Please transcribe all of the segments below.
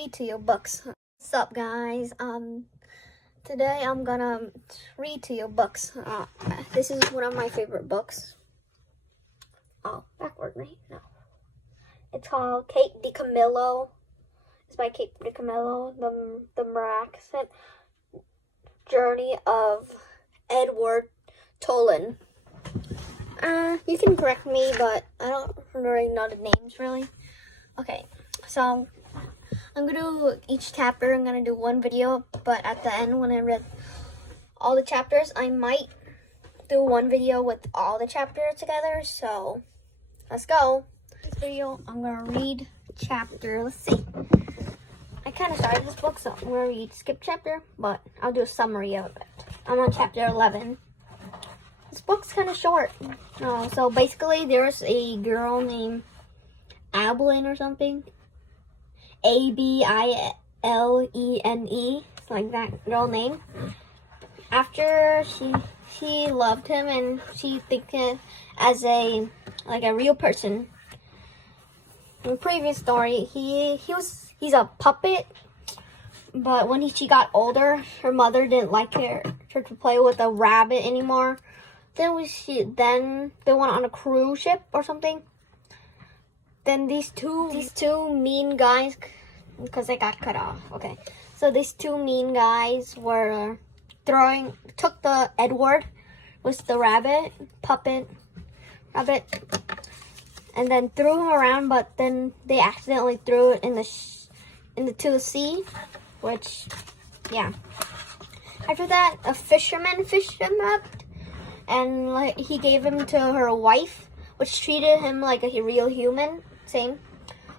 Read to you books. What's up, guys? Today I'm gonna read to you books. This is one of my favorite books. Oh, backward, right? No. It's called Kate DiCamillo. It's by Kate DiCamillo. The miraculous journey of Edward Tulane. You can correct me, but I don't really know the names really. Okay, so I'm gonna do each chapter. I'm gonna do one video, but at the end, when I read all the chapters, I might do one video with all the chapters together. So let's go. This video, I'm gonna read chapter. Let's see. I kind of started this book, so I'm gonna read skip chapter, but I'll do a summary of it. I'm on chapter 11. This book's kind of short. So basically, there's a girl named Abilene or something. Abilene, like that girl name. After she loved him and she thinks him as a real person. In the previous story, he's a puppet, but when she got older, her mother didn't like her to play with a rabbit anymore. Then they went on a cruise ship or something. Then these two mean guys, because they got cut off. Okay, so these two mean guys took the Edward, was the puppet rabbit, and then threw him around. But then they accidentally threw it into the sea, which, yeah. After that, a fisherman fished him up, and he gave him to her wife, which treated him like a real human. Same.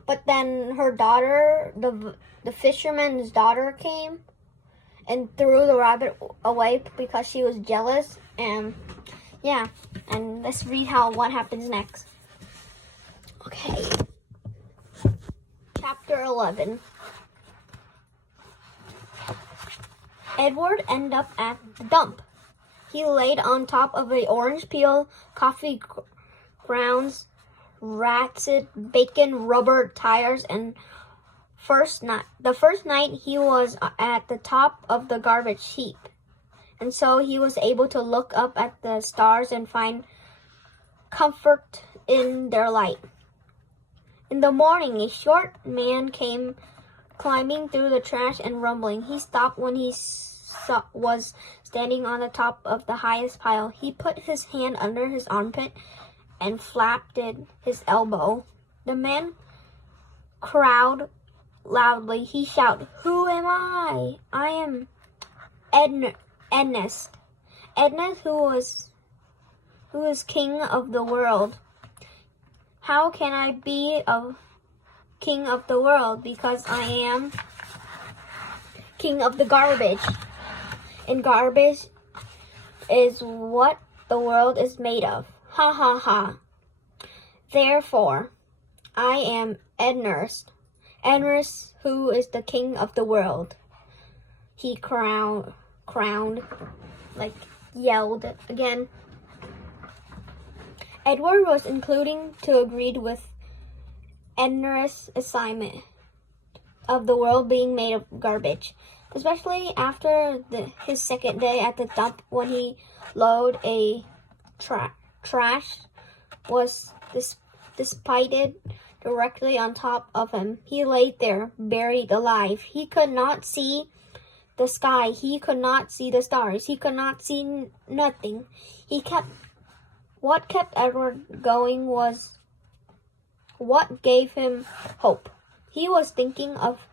But then her daughter, the fisherman's daughter, came and threw the rabbit away because she was jealous. And yeah, and let's read what happens next. Okay. Chapter 11. Edward ended up at the dump. He laid on top of a orange peel, coffee grounds, rancid bacon, rubber tires, and the first night he was at the top of the garbage heap, and so he was able to look up at the stars and find comfort in their light. In the morning, a short man came climbing through the trash and rumbling. He stopped when he was standing on the top of the highest pile. He put his hand under his armpit and flapped his elbow. The man crowed loudly. He shouted, "Who am I? I am Ernest, who is king of the world. How can I be a king of the world? Because I am king of the garbage. And garbage is what the world is made of. Ha ha ha. Therefore, I am Ernest, who is the king of the world." He yelled again. Edward was including to agreed with Ernest's assignment of the world being made of garbage, especially after his second day at the dump when he loaded a trash was dissipated directly on top of him. He lay there, buried alive. He could not see the sky. He could not see the stars. He could not see nothing. What kept Edward going was what gave him hope. He was thinking of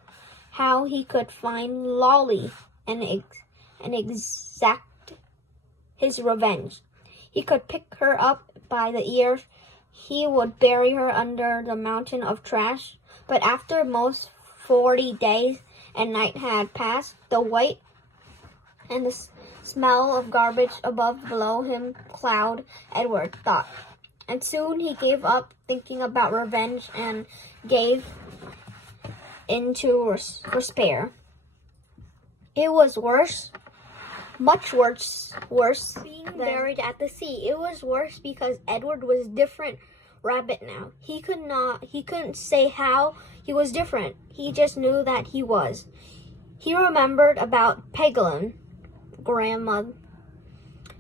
how he could find Lolly and exact his revenge. He could pick her up by the ears. He would bury her under the mountain of trash. But after most 40 days and night had passed, the weight and the smell of garbage below him clouded Edward's thought. And soon he gave up thinking about revenge and gave into despair. It was worse. Much worse being buried at the sea. It was worse because Edward was different rabbit now. He couldn't say how he was different. He just knew that he was. He remembered about Peglin, grandma.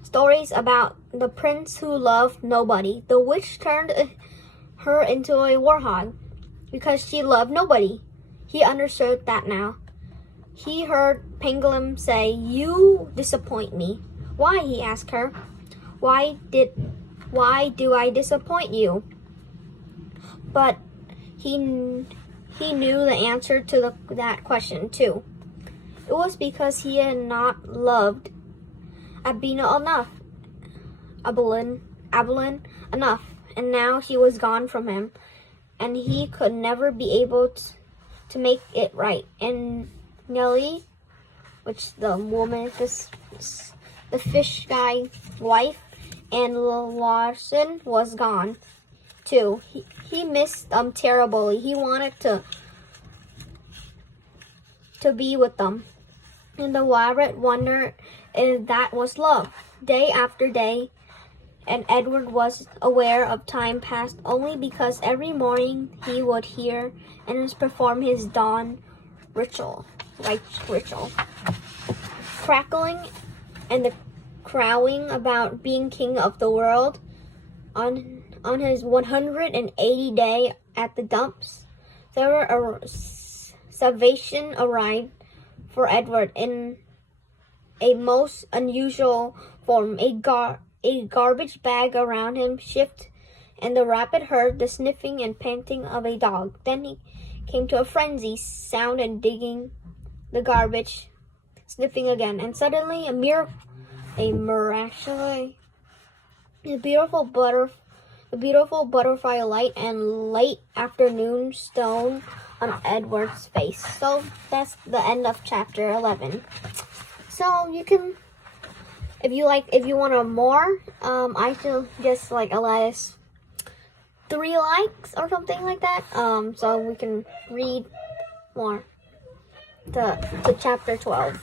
Stories about the prince who loved nobody. The witch turned her into a warhog because she loved nobody. He understood that now. He heard Pangolin say, "You disappoint me." "Why?" he asked her. Why do I disappoint you?" But he knew the answer to that question too. It was because he had not loved Abelin enough, and now she was gone from him, and he could never be able to make it right. And Nellie, which the woman, the fish guy wife, and Larson was gone too. He missed them terribly. He wanted to be with them. And the rabbit wondered if that was love. Day after day, and Edward was aware of time passed only because every morning he would hear and perform his dawn ritual. Crackling and the crowing about being king of the world. On his 180 day at the dumps, salvation arrived for Edward in a most unusual form. A garbage bag around him shifted, and the rabbit heard the sniffing and panting of a dog. Then he came to a frenzy, sound and digging the garbage, sniffing again, and suddenly the beautiful butterfly light and late afternoon stone on Edward's face. So that's the end of chapter 11. So you can, if you want more, I should just allow us 3 likes or something like that. So we can read more to chapter 12.